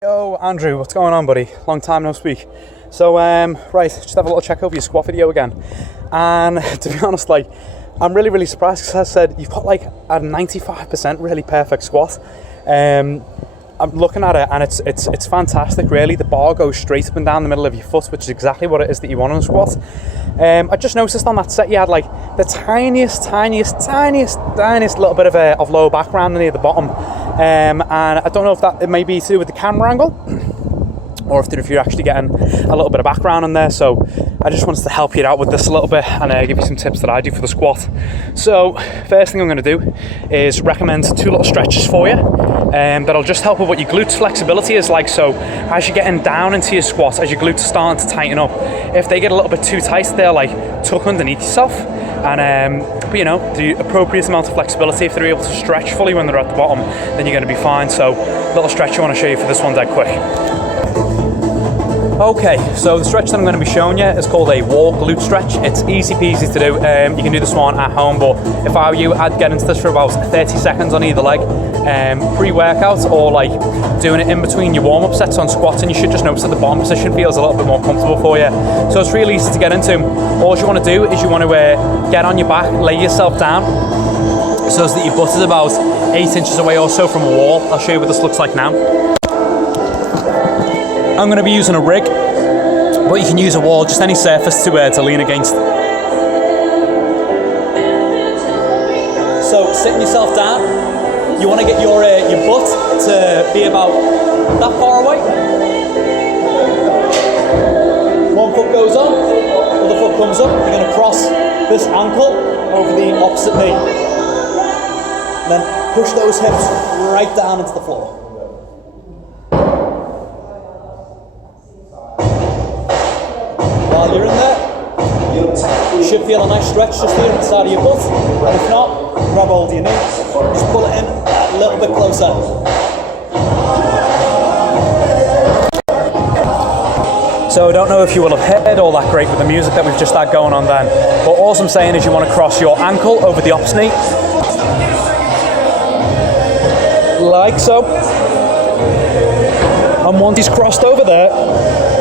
Yo, Andrew, what's going on, buddy? Long time no speak. So, right, just have a little check over your squat video again. And to be honest, like, I'm really surprised because I said you've got like a 95% really perfect squat. I'm looking at it and it's fantastic, really. The bar goes straight up and down the middle of your foot, which is exactly what it is that you want on a squat. I just noticed on that set you had like the tiniest little bit of lower back round near the bottom. And I don't know if it may be to do with the camera angle or if you're actually getting a little bit of background in there. So I just wanted to help you out with this a little bit and give you some tips that I do for the squat. So first thing I'm going to do is recommend two little stretches for you that'll just help with what your glutes flexibility is like. So as you're getting down into your squat, as your glutes are starting to tighten up, if they get a little bit too tight, they'll like tuck underneath yourself. And but you know, the appropriate amount of flexibility, if they're able to stretch fully when they're at the bottom, then you're going to be fine. So little stretch I want to show you for this one dead quick. Okay, so the stretch that I'm going to be showing you is called a wall glute stretch. It's easy peasy to do. You can do this one at home, but if I were you, I'd get into this for about 30 seconds on either leg, pre-workout, or like doing it in between your warm-up sets on squats, and you should just notice that the bottom position feels a little bit more comfortable for you. So it's really easy to get into. All you want to do is you want to get on your back, lay yourself down, so that your butt is about 8 inches away or so from a wall. I'll show you what this looks like now. I'm going to be using a rig, but you can use a wall, just any surface to lean against. So sitting yourself down, you want to get your butt to be about that far away. One foot goes on, other foot comes up. You're going to cross this ankle over the opposite knee. And then push those hips right down into the floor. While you're in there, you should feel a nice stretch just here inside of your butt. And if not, grab hold of your knee, just pull it in a little bit closer. So I don't know if you will have heard all that great with the music that we've just had going on then, but all I'm saying is you want to cross your ankle over the opposite knee, like so. And once he's crossed over there,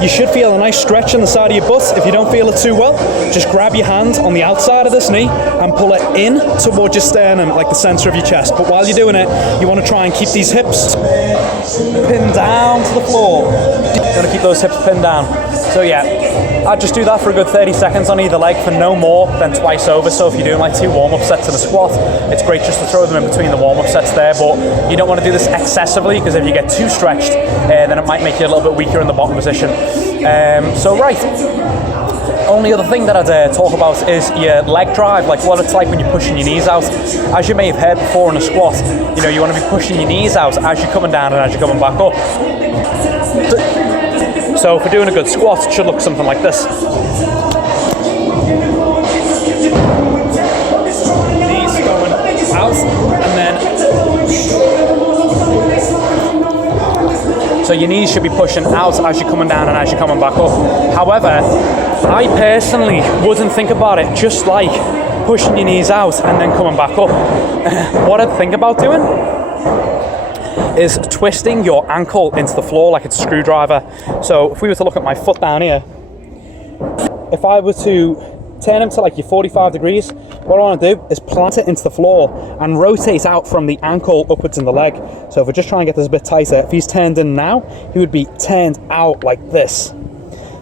you should feel a nice stretch in the side of your butt. If you don't feel it too well, just grab your hand on the outside of this knee and pull it in towards your sternum, like the center of your chest. But while you're doing it, you want to try and keep these hips pinned down to the floor. You want to keep those hips pinned down. So yeah, I'd just do that for a good 30 seconds on either leg for no more than twice over. So if you're doing like 2 warm-up sets of the squat, it's great just to throw them in between the warm-up sets there, but you don't want to do this excessively, because if you get too stretched, then it might make you a little bit weaker in the bottom position. So right, only other thing that I'd talk about is your leg drive, like what it's like when you're pushing your knees out. As you may have heard before in a squat, you know, you want to be pushing your knees out as you're coming down and as you're coming back up. So if we're doing a good squat, it should look something like this. Knees going out, and then so your knees should be pushing out as you're coming down and as you're coming back up. However, I personally wouldn't think about it just like pushing your knees out and then coming back up. What I'd think about doing is twisting your ankle into the floor like it's a screwdriver. So if we were to look at my foot down here, if I were to turn him to like your 45 degrees, what I want to do is plant it into the floor and rotate out from the ankle upwards in the leg. So if we're just trying to get this a bit tighter, if he's turned in now, he would be turned out like this.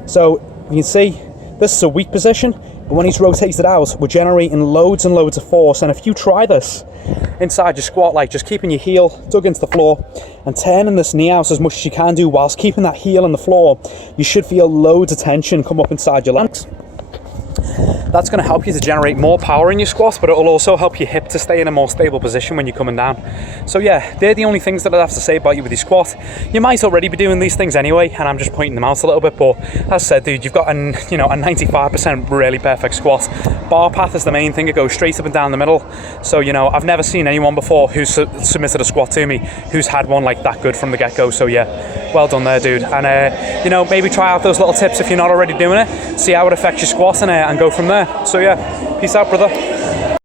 So you can see this is a weak position, but when he's rotated out, we're generating loads and loads of force. And if you try this inside your squat, like just keeping your heel dug into the floor and turning this knee out as much as you can do whilst keeping that heel on the floor, you should feel loads of tension come up inside your legs. That's going to help you to generate more power in your squat, but it will also help your hip to stay in a more stable position when you're coming down. So yeah, they're the only things that I'd have to say about you with your squat. You might already be doing these things anyway, and I'm just pointing them out a little bit, but as I said, dude, you've got a 95% really perfect squat. Bar path is the main thing. It goes straight up and down the middle. So, you know, I've never seen anyone before who's submitted a squat to me who's had one like that good from the get-go. So yeah, well done there, dude. And you know, maybe try out those little tips if you're not already doing it, see how it affects your squat, and go from there. So yeah, peace out, brother.